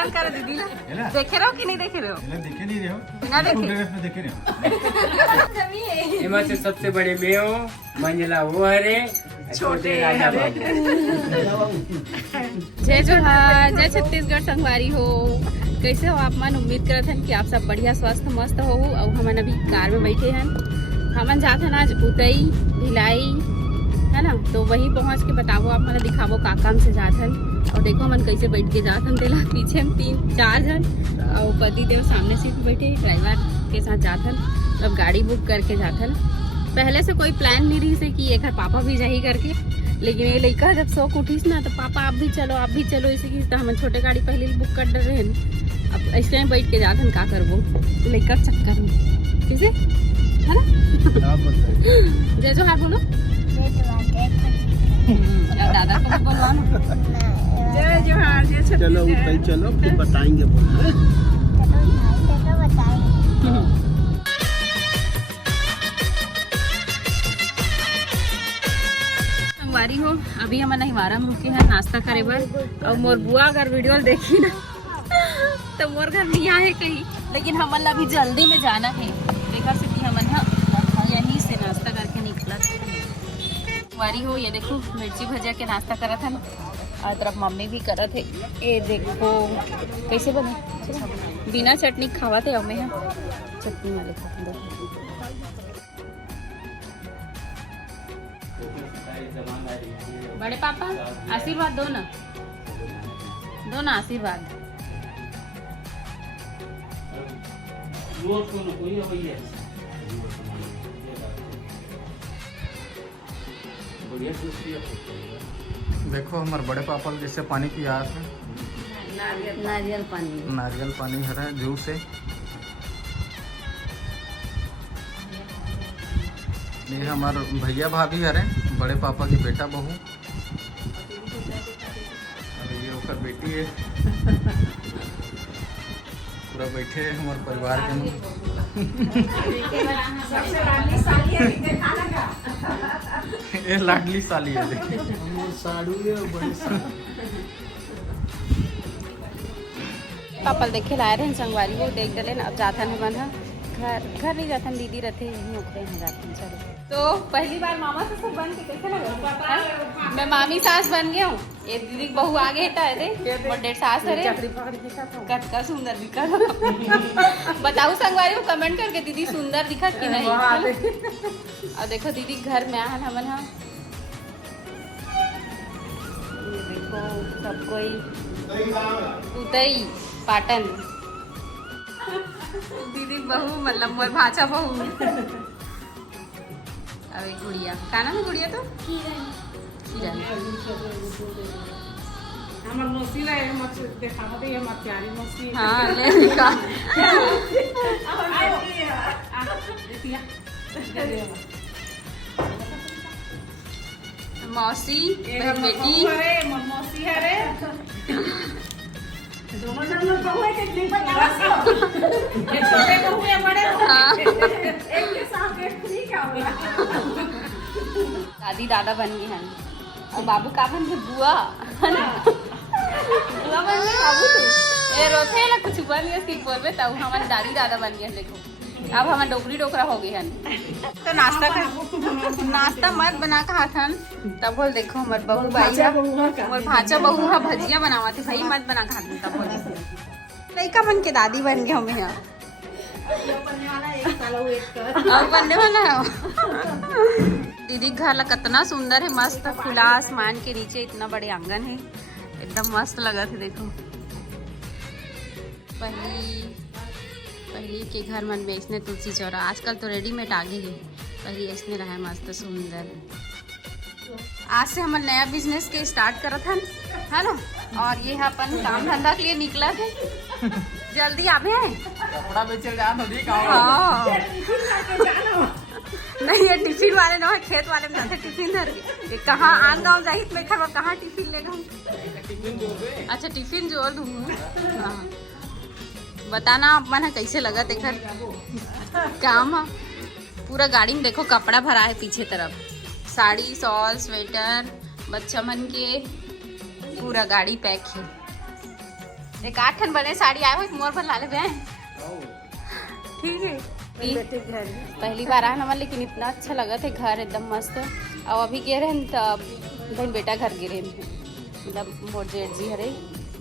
परेशान कर दीदी ना। देखे रहो कि नहीं देखे रहो? देखे नहीं रहे हो बिना देखे रहे हो। एमा से सबसे बड़े मैं हूँ, मंजिला वो हरे, छोटे राजा बाबू। जय जोहार, जय छत्तीसगढ़ संगवारी हो। कैसे हो आप मन? उम्मीद करत हन कि आप सब बढ़िया स्वस्थ मस्त हो। और हमन अभी कार में बैठे हन। हमन जात हन आज उतई भिलाई, है ना। तो वही पहुंच के बताबो आप मन दिखाबो का काम से जात हन। और देखो हमन कैसे बैठ के जात हन। तेला पीछे हम 3-4 जन और पति देव सामने सीट बैठे, ड्राइवर के साथ जात हन। अब गाड़ी बुक करके जात हन। पहले से कोई प्लान नहीं रही से कि एक पापा भी जाही करके, लेकिन ये लड़का जब शौक उठीस ना तो पापा आप भी चलो इसे की हम छोटे गाड़ी पहले बुक कर रहे हैं। अब इस टाइम बैठ के जाते हैं, का करबो लड़का चक्कर में कैसे, है ना। जय जोहार बोलो। दादा को भी बोलवा लो। जय जोहार, जय छत्तीसगढ़। चलो उतई चलो, फिर बताएंगे संगवारी हो। अभी हम नहिवारा में रुके हैं नाश्ता करे बर। और मोर बुआ अगर वीडियो देखी ना तो मोर घर नहीं आए कहीं, लेकिन हमन अभी जल्दी में जाना है। देखा से कि हमन यहीं से नाश्ता करके निकला वारी हो। ये देखो मिर्ची भजिया के नाश्ता करत हन और तरफ मम्मी भी करत है। ये देखो कैसे बने, बिना चटनी खावा थे। हमें चटनी वाले खाते। बड़े पापा आशीर्वाद दो ना आशीर्वाद। देखो हमारे बड़े पापा जैसे पानी पिया है, नारियल पानी हरा जूस है। ये हमारे भैया भाभी हरे, बड़े पापा की बेटा बहू, और ये ओकर बेटी है। पूरा बैठे है हमारे परिवार के लोग। ये लाडली साली है, पापा देखे लाए रहे संगवारी वो देख डले ना। अब जाता है मन घर नहीं जाता, दीदी रहते यहीं उठते हैं जाते हैं। चलो तो पहली बार मामा से सब बन के कैसे लगा? मैं मामी सास बन गया हूँ। ये दीदी बहू आगे हटा है थे और 1.5 सास है। कतका सुंदर दिखा बताओ संगवारी को कमेंट करके दीदी सुंदर दिखा कि नहीं। और देखो दीदी घर में आन हमन देखो सब कोई उतई पाटन। दीदी बहू मतलब मोर भाचा बहू। अब एक गुड़िया, का नाम है गुड़िया? तो किरण। हमर मौसी ला ये मत देखावा दे, ये मत प्यारी मौसी। हां ले निकाल। मौसी बेटी अरे मौसी अरे दोनों जन बहू है कि नहीं बताओ। ये छोटे बहू है बड़े एक के साथ एक फ्री क्या हुआ। दादी दादा बन गए हैं और बाबू का बन गए बुआ, है ना। बुआ बन गए बाबू। तो ये रोते ना कुछ बन गया सिर्फ बोल में, तब हमारे दादी दादा बन गए। देखो अब हमारा डोकरी डोकरा हो गए हैं। तो नाश्ता मत बना के हाथन तब बोल। देखो हमारे बहू भाई हमारे भाचा बहू हा भजिया बनावा थे भाई, मत बना के हाथन तब बोल। लड़का बन के दादी बन गए हमें यहाँ। बनने वाला है। दीदी घर ला कितना सुंदर है, मस्त खुला आसमान के नीचे इतना बड़े आंगन है, एकदम मस्त लगा थे। देखो पहली के घर मन में इसने तुलसी चौरा, आजकल तो रेडीमेड आ गए है, पहले इसने रहा मस्त सुंदर। आज से हम नया बिजनेस के स्टार्ट करत हन, है ना। और ये अपन काम धंधा के लिए निकला थे। जल्दी आवे हैं कपड़ा बेचे जान होगी का। हाँ नहीं ये टिफिन वाले ना, खेत वाले में जाते टिफिन धर के। कहाँ आन गाँव जाही तो मैं खबर कहाँ टिफिन लेगा। अच्छा टिफिन जोड़ दूँ। हाँ बताना आप मन कैसे लगा देखकर काम है। पूरा गाड़ी में देखो कपड़ा भरा है पीछे तरफ, साड़ी शॉल स्वेटर बच्चा मन के पूरा गाड़ी पैक है। एक 8 ठन बने साड़ी आए हो मोर पर ला ले बे ठीक है। पहली बार आए हमारे लेकिन इतना अच्छा लगा थे घर एकदम मस्त। और अभी गए रहे तब बहन बेटा घर गिरे मतलब मोर जेठ जी हरे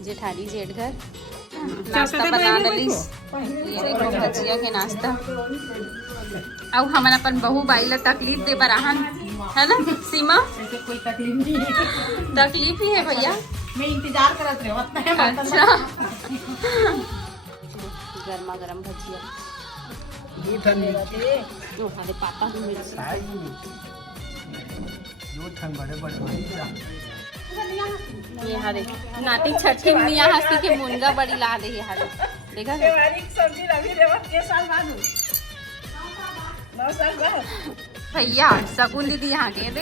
जेठानी जेठ घर नाश्ता बना डलिस। ये देखो भजिया के नाश्ता। अब हमन अपन बहू बाई ला तकलीफ दे बराहन है ना सीमा। कोई तकलीफ नहीं है, तकलीफ ही है भैया। मैं इंतजार करत रहे वक्त है। अच्छा गर्मा गर्म भजिया हमारे पापा भी मिर्च ये हरे नाटी छठी मिया हंसी के मुनगा बड़ी ला दे हरे देखा सब्जी लगी देवत के साल बाद 9 साल बाद भैया शकुन दीदी यहाँ के दे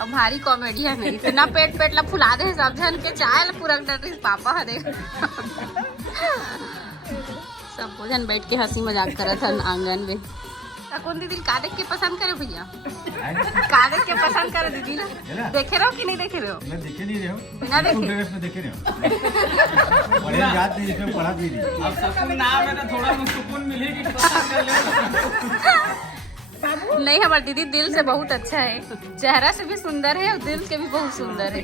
अब भारी कॉमेडियन है। इतना पेट पेट ला फुला दे सब जन के चाय ला पूरा डर पापा हरे सब भोजन बैठ के हंसी मजाक करत हन आंगन में। शकुन दीदी का देख के पसंद करे भैया का देख के पसंद करे दीदी ना देखे रहो कि नहीं देखे रहो? मैं देखे नहीं रहे हो बिना देखे में देखे रहे हो बड़े याद नहीं इसमें पढ़ा दी अब सुकून नाम है ना थोड़ा सुकून मिलेगी नहीं हमारे दीदी दिल से बहुत अच्छा है, चेहरा से भी सुंदर है और दिल के भी बहुत सुंदर है।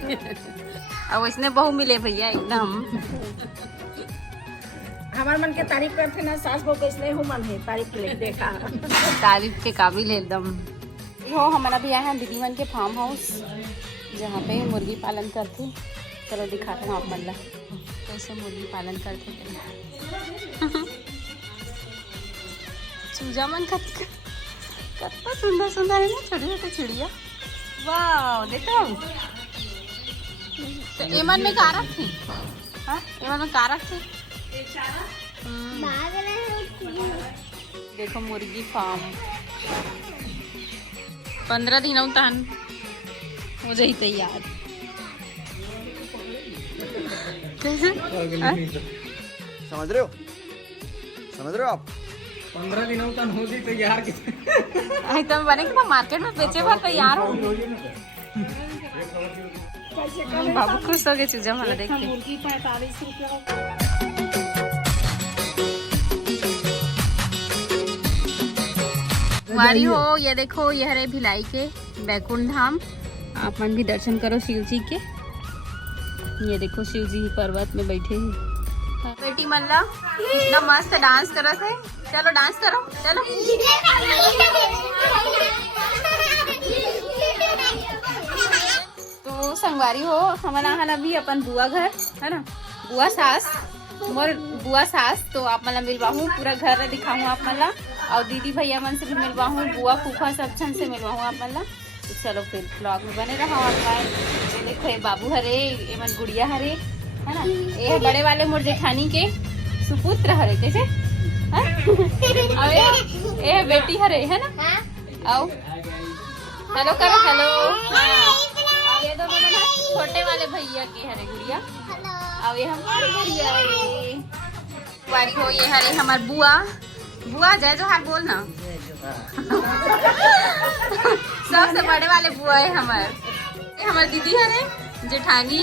और इसने बहू मिले भैया एकदम हमारे मन के तारीफ करते ना सास बहू कैसे हूँ मन है तारीफ के लिए देखा तारीफ के काबिल है एकदम। हो हमारा भी आया है दीदी मन के फार्म हाउस जहाँ पे मुर्गी पालन करते। चलो दिखाते हैं आप मल्ला कैसे मुर्गी पालन करते थे। चूजा मन कितना सुंदर सुंदर है ना छोटे छोटे चिड़िया। वाह देखो तो एमन में का रखी हाँ एमन में का रखी देखो मुर्गी फार्म 15 दिन तन हो जाई तैयार। समझ रहे हो आप 15 दिनों तक हो गई तैयार एकदम बने कि मार्केट में बेचे भर तैयार हो। बाबू खुश हो गए चीजें हमारा देख के। मुर्गी 45 रुपया कुंवारी हो ये देखो ये हरे भिलाई के बैकुंठ धाम आप मन भी दर्शन करो शिव जी के। ये देखो शिव जी पर्वत में बैठे हैं। बेटी मल्ला इतना मस्त डांस कर रहे थे। चलो डांस करो चलो। तो संगवारी हो हमारा हला भी अपन बुआ घर है ना बुआ सास मोर बुआ सास तो आप मतलब मिलवाहूँ पूरा घर दिखाऊँ आप मला और दीदी भैया मन से भी मिलवाहूँ बुआ फूफा सब छन से मिलवाहूँ आप मला। तो चलो फिर ब्लॉग में बने रहा आप। देखो ये बाबू हरे ये मन गुड़िया हरे है ना ये बड़े वाले मोर जेठानी के सुपुत्र हरे कैसे ये बेटी हरे है ना आओ हेलो करो हेलो। ये दो बना छोटे वाले भैया के हरे गुड़िया अब ये हमारी गुड़िया है। वारी हो ये हरे हमार बुआ बुआ जय जोहार बोल ना। सबसे बड़े वाले बुआ है हमार दीदी हरे जेठानी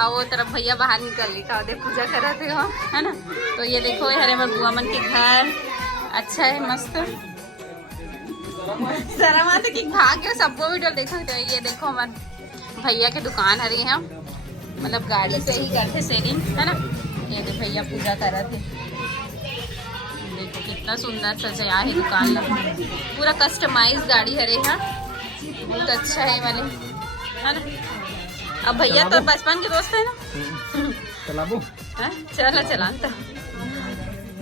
और वो तरफ भैया बाहर निकल ली था पूजा कर रहे थे हो है ना। तो ये देखो ये हरे हमारे बुआ मन के घर अच्छा है मस्त शर्म आते कि भाग गया सबको वीडियो देखो। ये देखो हमारे भैया के दुकान हरी है मतलब गाड़ी से ही करते सेलिंग है ना। ये देखो भैया पूजा कर रहे थे। देखो कितना सुंदर सजाया है दुकान पूरा कस्टमाइज गाड़ी हरे है बहुत अच्छा है वाले है ना। अब भैया तो बचपन के दोस्त है ना चलाबो चलो चला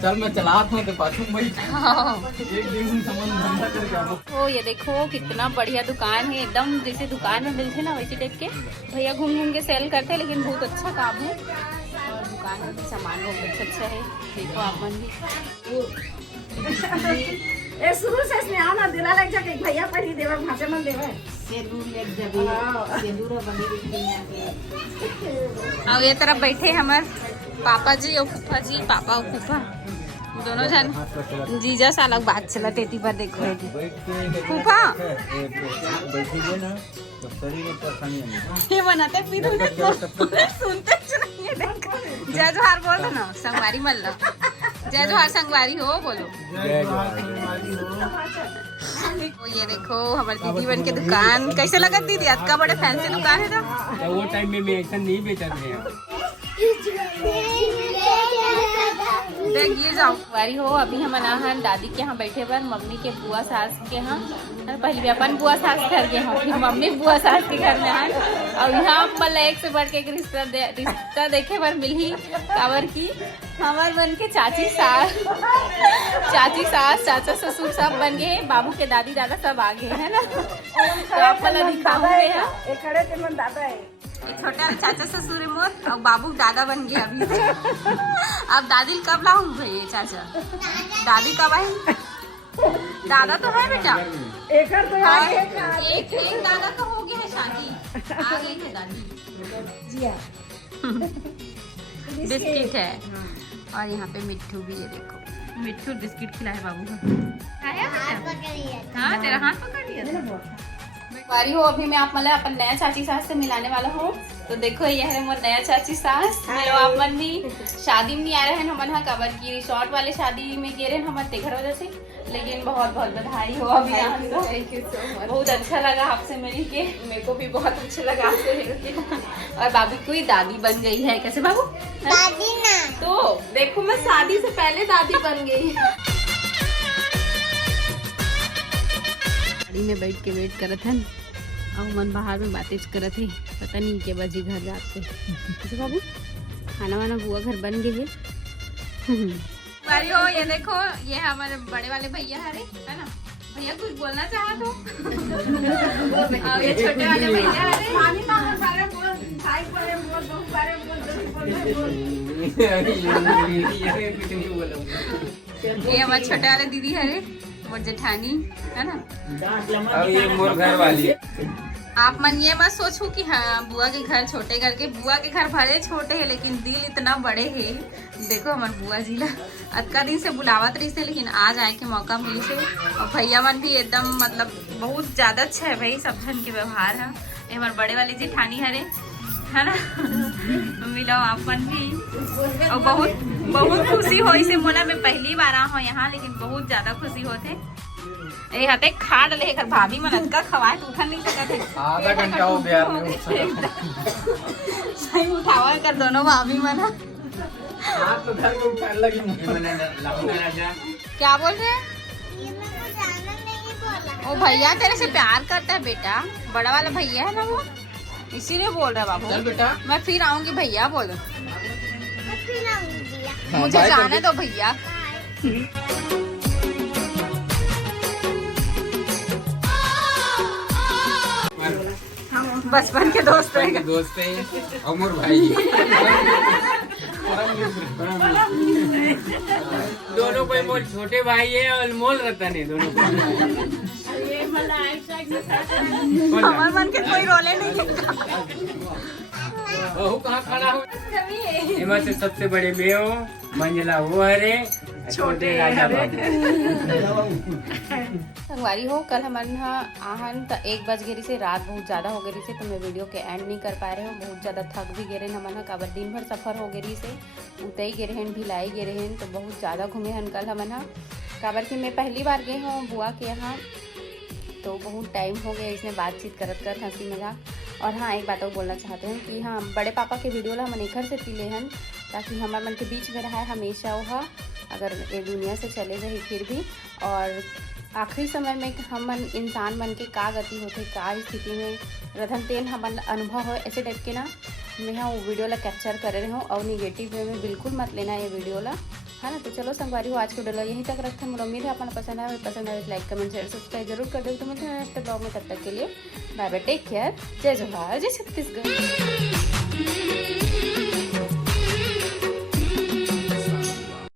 चल मैं चलात हूँ तो पाछू मैं एक दिन समझ धंधा कर जाओ। ओ ये देखो कितना बढ़िया दुकान है एकदम जैसे दुकान में मिलते ना वैसे टाइप के भैया घूम घूम के सेल करते हैं लेकिन बहुत अच्छा काम है और दुकान में भी सामान बहुत अच्छा है। देखो आप मन भी ए शुरू से स्नेहा ना दिला लग जाके भैया पढ़ी देवा भाषा मन देवा और ये तरफ बैठे हमारे पापा जी और फूफा जी पापा और फूफा दोनों जन जीजा से अलग बात चला तेती पर देखो फूफा ये बनाते फिर सुनते जय जोहार बोल दो ना, संगवारी मल लो। जय जोहार संगवारी हो बोलो। जय जोहार संगवारी हो। तो ये देखो हमारी दीदी बन के दुकान कैसे लगत दीदी? अक्का बड़े फैंसी दुकान है तो वो टाइम में मैं ऐसा नहीं बेचा था। देख ये जाओ वारी हो। अभी हम अनाहन दादी के यहाँ बैठे पर मम्मी के बुआ सास के यहाँ, पहले भी अपन बुआ सास घर के यहाँ, फिर मम्मी बुआ सास के घर में आए। और यहाँ मतलब एक से बढ़ के एक रिश्ता देखे पर मिली कावर की हमार बन के चाची सास चाचा ससुर सब बन गए, बाबू के दादी दादा सब आ गए है ना। तो आप मतलब दिखाऊंगे एक छोटे वाले चाचा ससुर है मोर और बाबू दादा बन गए अभी। अब दादी कब लाऊं भाई चाचा? दादी कब आई? दादा तो है बेटा, एक दादा का हो गया है शादी, आ गई है दादी। बिस्किट है और यहाँ पे मिट्ठू भी है, देखो मिट्ठू बिस्किट खिलाए बाबू को। आया बेटा? हाँ तेरा हाथ पकड़ लिया वारी हो। अभी मैं आप मतलब अपन नया चाची सास से मिलाने वाला हूँ। तो देखो ये है मोर नया चाची सास। मिलो आप मन भी शादी में नहीं आ रहे हैं हमन हा काबर की रिसोर्ट वाले शादी में गे रहे हैं हमन तेघर वजह से। लेकिन बहुत बहुत बधाई हो अभी तो। बहुत अच्छा लगा आपसे मिल के, मेरे को भी बहुत अच्छा लगा आपसे मिल के। और बाबू की दादी बन गई है। कैसे बाबू? दादी ना तो देखो मैं शादी से पहले दादी बन गई। गाड़ी में बैठ के वेट करत हन और मन बाहर में बातें करत है। पता नहीं के बजे घर जाते। कैसे बाबू? खाना वाना बुआ घर बन गए है। अरे हो ये देखो ये हमारे बड़े वाले भैया है ना। भैया कुछ बोलना चाहा तो? और ये छोटे वाले भैया ये हमारे छोटे वाले दीदी है और जेठानी है ना। अब ये मोर घर वाली। आप मन ये मत सोचो कि हाँ बुआ के घर छोटे करके, बुआ के घर भले छोटे है लेकिन दिल इतना बड़े है। देखो हमारे बुआ जी ला अक्का दिन से बुलावत रही से, लेकिन आज आए के मौका मिली से। और भैया मन भी एकदम मतलब बहुत ज्यादा अच्छा है भाई, सब जन के व्यवहार है। ये हमारे बड़े वाली जेठानी है ना। मिलो आप मन भी और बहुत बहुत खुशी हो इसे मोला। मैं पहली बार आ हूँ यहाँ, लेकिन बहुत ज्यादा खुशी होते। ये हते खा डले कर भाभी मन का खवाए तो उठा नहीं सकते। आधा घंटा हो बिहार में सही उठावा कर दोनों भाभी मन। हाथ तो घर में उठाने लगी। क्या बोल रहे हैं? ये मैंने जाना नहीं बोला। ओ भैया तेरे से प्यार करता है बेटा, बड़ा वाला भैया है ना वो, इसीलिए बोल रहा है चल बाबू। बेटा। मैं फिर आऊंगी भैया बोलो। मैं फिर आऊंगी। मुझे बाय जाने कर दो भैया। बचपन के दोस्त हैं। दोस्त है अमर भाई। दोनों कोई मोल छोटे भाई है और मोल रतन है दोनों को। हमारे मन के कोई रोले नहीं। बहू कहाँ खड़ा हो? इमा से सबसे बड़े मैं हूँ, मंजिला वो हरे, छोटे राजा बाबू। संगवारी हो कल हमारे यहाँ आहन तो 1 बज गई से, रात बहुत ज़्यादा हो गई से, तो मैं वीडियो के एंड नहीं कर पा रहे हूँ। बहुत ज़्यादा थक भी गए हमारे काबर दिन भर सफ़र हो गई से, उतई गे रहन भिलाई गे रहन, तो बहुत ज़्यादा घूमे हन कल हमारे यहाँ। काबर कि मैं पहली बार गई हूँ बुआ के यहाँ, तो बहुत टाइम हो गया इसमें बातचीत करत कर हंसी मजाक। और हाँ एक बात और बोलना चाहते हैं कि हाँ बड़े पापा के वीडियो ला हम घर से पीले हन, ताकि हमारे मन के बीच में रहा है हमेशा वह, अगर ये दुनिया से चले गए फिर भी। और आखिरी समय में हम इंसान मन के का गति होते, का स्थिति में रधन तेन हमन अनुभव हो, ऐसे टाइप के ना मैं हाँ वो वीडियो ला कैप्चर कर रही हूँ। और निगेटिव वे में बिल्कुल मत लेना ये वीडियो ला, है ना। तो चलो संगवारी हो आज को वीडियो यहीं तक रखते हैं। मुझे उम्मीद है आपको पसंद आए, पसंद आए लाइक कमेंट शेयर सब्सक्राइब जरूर कर दो। तो मिलते हैं नेक्स्ट ब्लॉग में, तब तक के लिए बाय बाय, टेक केयर, जय जोहार, जय छत्तीसगढ़।